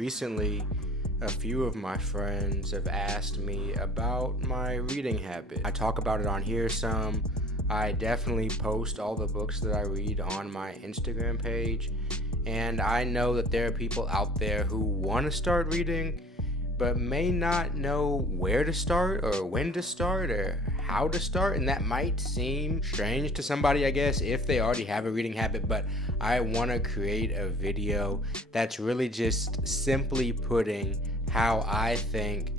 Recently, a few of my friends have asked me about my reading habit. I talk about it on here some. I definitely post all the books that I read on my Instagram page. And I know that there are people out there who want to start reading, but may not know where to start or when to start or how to start. And that might seem strange to somebody, I guess, if they already have a reading habit. But I want to create a video that's really just simply putting how I think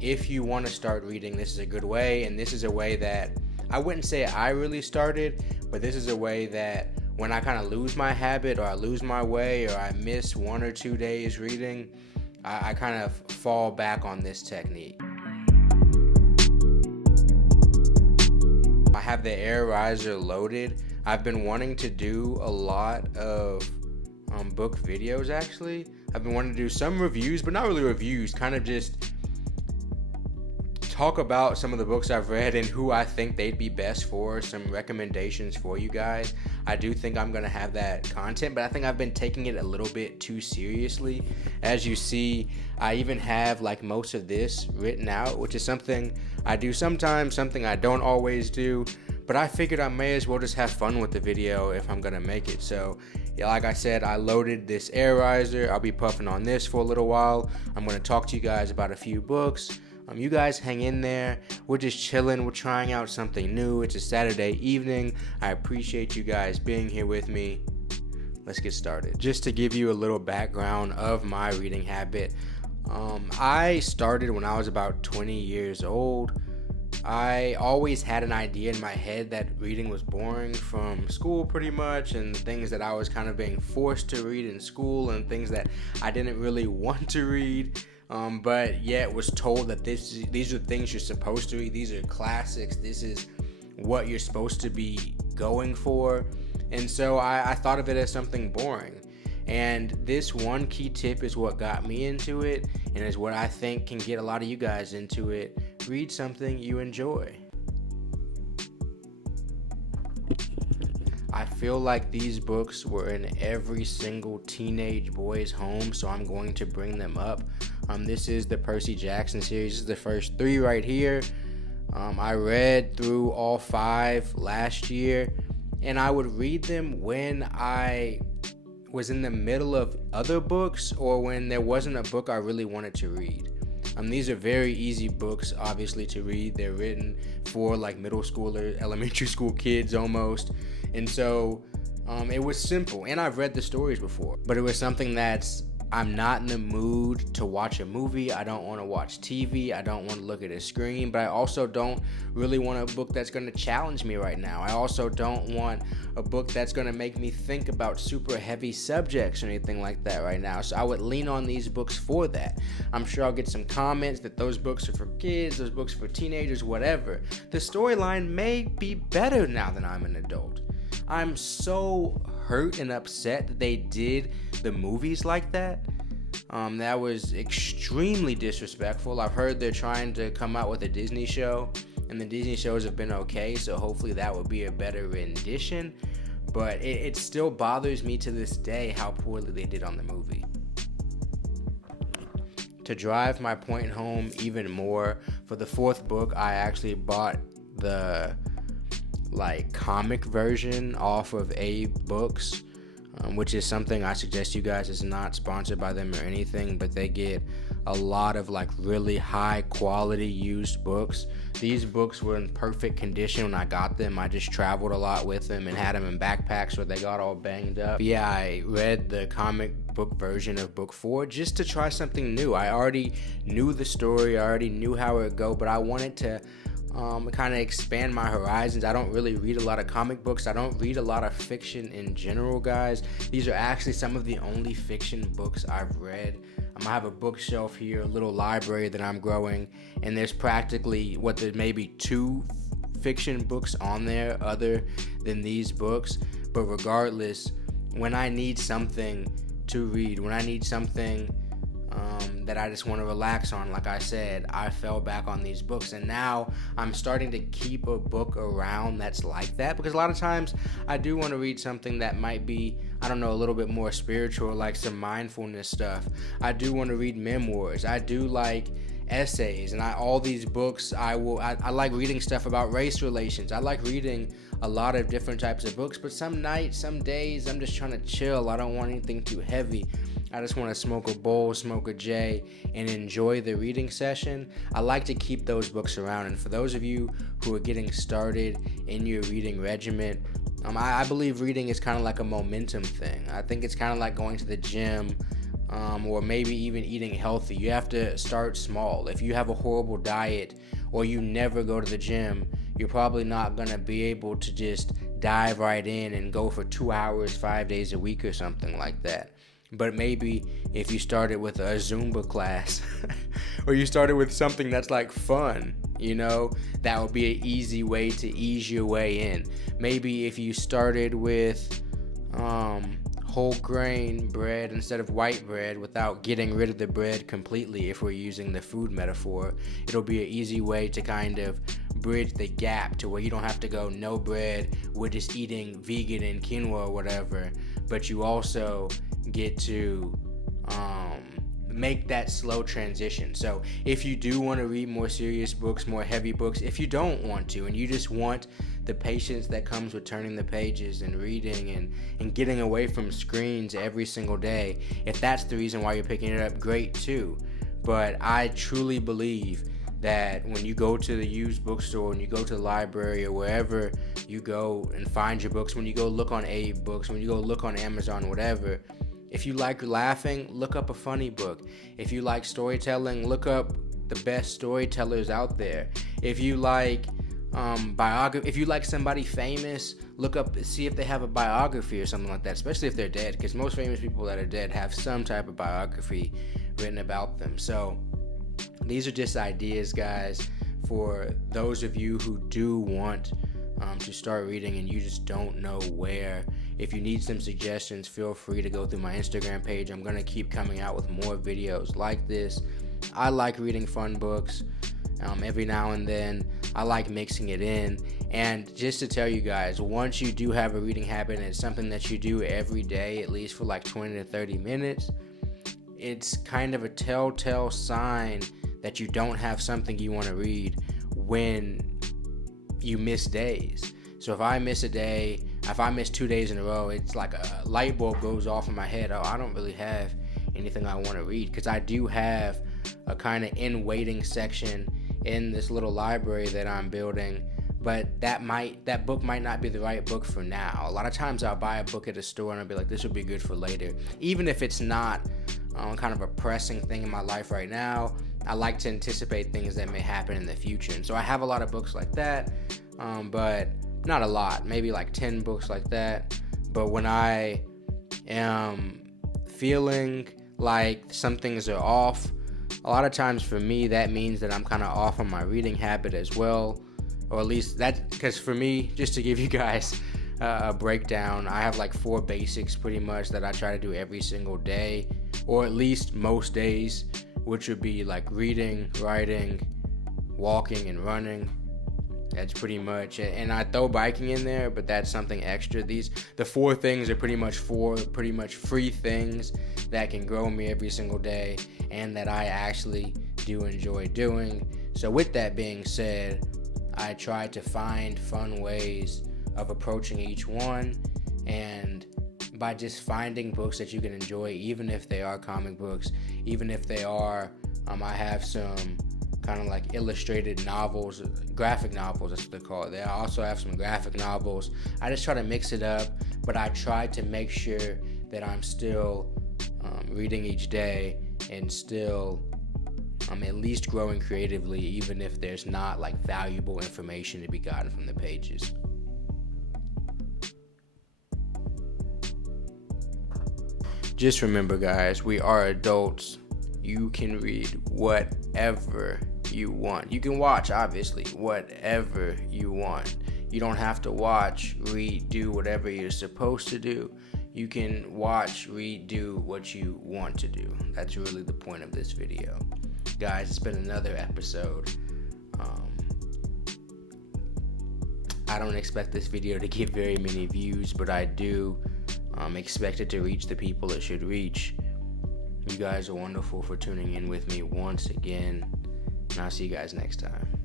if you want to start reading, this is a good way. And this is a way that I wouldn't say I really started, but this is a way that when I kind of lose my habit or I lose my way or I miss 1 or 2 days reading, I kind of fall back on this technique. I have the air riser loaded. I've been wanting to do a lot of book videos actually. I've been wanting to do some reviews, but not really reviews, kind of just talk about some of the books I've read and who I think they'd be best for, some recommendations for you guys. I do think I'm going to have that content, but I think I've been taking it a little bit too seriously. As you see, I even have like most of this written out, which is something I do sometimes, something I don't always do, but I figured I may as well just have fun with the video if I'm going to make it. So yeah, like I said, I loaded this air riser. I'll be puffing on this for a little while. I'm going to talk to you guys about a few books. You guys hang in there. We're just chilling. We're trying out something new. It's a Saturday evening. I appreciate you guys being here with me. Let's get started. Just to give you a little background of my reading habit, I started when I was about 20 years old. I always had an idea in my head that reading was boring from school pretty much, and things that I was kind of being forced to read in school and things that I didn't really want to read. But yet was told that these are the things you're supposed to read. These are classics. This is what you're supposed to be going for. And so I thought of it as something boring. And this one key tip is what got me into it and is what I think can get a lot of you guys into it. Read something you enjoy. I feel like these books were in every single teenage boy's home, so I'm going to bring them up. This is the Percy Jackson series. This is the first 3 right here. I read through all 5 last year, and I would read them when I was in the middle of other books or when there wasn't a book I really wanted to read. These are very easy books, obviously, to read. They're written for like middle schoolers, elementary school kids almost. And so it was simple. And I've read the stories before, but it was something that's I'm not in the mood to watch a movie. I don't want to watch TV. I don't want to look at a screen, but I also don't really want a book that's going to challenge me right now. I also don't want a book that's going to make me think about super heavy subjects or anything like that right now. So I would lean on these books for that. I'm sure I'll get some comments that those books are for kids, those books are for teenagers, whatever. The storyline may be better now that I'm an adult. I'm so hurt and upset that they did the movies like that. That was extremely disrespectful. I've heard they're trying to come out with a Disney show, and the Disney shows have been okay, so hopefully that would be a better rendition. But it still bothers me to this day how poorly they did on the movie. To drive my point home even more, for the 4th book, I actually bought the comic version off of Abe Books, which is something I suggest you guys. Is not sponsored by them or anything, but they get a lot of really high quality used books. These books were in perfect condition when I got them. I just traveled a lot with them and had them in backpacks where they got all banged up. But yeah, I read the comic book version of book 4 just to try something new. I already knew the story, I already knew how it would go, but I wanted to kind of expand my horizons. I don't really read a lot of comic books. I don't read a lot of fiction in general, guys. These are actually some of the only fiction books I've read. I have a bookshelf here, a little library that I'm growing, and there's practically there may be 2 fiction books on there other than these books. But regardless, when I need something to read, when I need something that I just want to relax on, like I said, I fell back on these books, and now I'm starting to keep a book around that's like that, because a lot of times I do want to read something that might be I don't know, a little bit more spiritual, like some mindfulness stuff. I do want to read memoirs. I do like essays, and all these books. I like reading stuff about race relations. I like reading a lot of different types of books, but some nights, some days, I'm just trying to chill. I don't want anything too heavy. I just want to smoke a bowl, smoke a J, and enjoy the reading session. I like to keep those books around. And for those of you who are getting started in your reading regimen, I believe reading is kind of like a momentum thing. I think it's kind of like going to the gym, or maybe even eating healthy. You have to start small. If you have a horrible diet or you never go to the gym, you're probably not going to be able to just dive right in and go for 2 hours, 5 days a week or something like that. But maybe if you started with a Zumba class or you started with something that's like fun, that would be an easy way to ease your way in. Maybe if you started with whole grain bread instead of white bread without getting rid of the bread completely, if we're using the food metaphor, it'll be an easy way to kind of bridge the gap to where you don't have to go no bread, we're just eating vegan and quinoa or whatever, but you also get to make that slow transition. So if you do want to read more serious books, more heavy books, if you don't want to and you just want the patience that comes with turning the pages and reading and getting away from screens every single day, if that's the reason why you're picking it up, great too. But I truly believe that when you go to the used bookstore, when you go to the library or wherever you go and find your books, when you go look on Abe Books, when you go look on Amazon, whatever, if you like laughing, look up a funny book. If you like storytelling, look up the best storytellers out there. If you like biography, if you like somebody famous, look up, see if they have a biography or something like that, especially if they're dead, because most famous people that are dead have some type of biography written about them. So these are just ideas, guys, for those of you who do want to start reading and you just don't know where. If you need some suggestions, feel free to go through my Instagram page. I'm going to keep coming out with more videos like this. I like reading fun books every now and then. I like mixing it in. And just to tell you guys, once you do have a reading habit and it's something that you do every day, at least for like 20 to 30 minutes, it's kind of a telltale sign that you don't have something you want to read when you miss days. So if I miss a day, if I miss 2 days in a row, it's like a light bulb goes off in my head. Oh, I don't really have anything I want to read, because I do have a kind of in waiting section in this little library that I'm building, but that book might not be the right book for now. A lot of times I'll buy a book at a store and I'll be like, this would be good for later. Even if it's not kind of a pressing thing in my life right now, I like to anticipate things that may happen in the future. And so I have a lot of books like that, but not a lot, maybe like 10 books like that. But when I am feeling like some things are off, a lot of times for me that means that I'm kind of off on my reading habit as well, or at least that, because for me, just to give you guys a breakdown, I have like 4 basics pretty much that I try to do every single day, or at least most days, which would be like reading, writing, walking, and running. That's pretty much it. And I throw biking in there, but that's something extra. The 4 things are pretty much free things that can grow me every single day and that I actually do enjoy doing. So with that being said, I try to find fun ways of approaching each one, and by just finding books that you can enjoy, even if they are comic books, even if they are, I have some kind of like illustrated novels, graphic novels, that's what they call it. I also have some graphic novels. I just try to mix it up, but I try to make sure that I'm still reading each day and still at least growing creatively, even if there's not like valuable information to be gotten from the pages. Just remember, guys, we are adults. You can read whatever you want. You can watch, obviously, whatever you want. You don't have to watch, read, do whatever you're supposed to do. You can watch, read, do what you want to do. That's really the point of this video. Guys, it's been another episode. I don't expect this video to get very many views, but I do. expect it to reach the people it should reach. You guys are wonderful for tuning in with me once again, and I'll see you guys next time.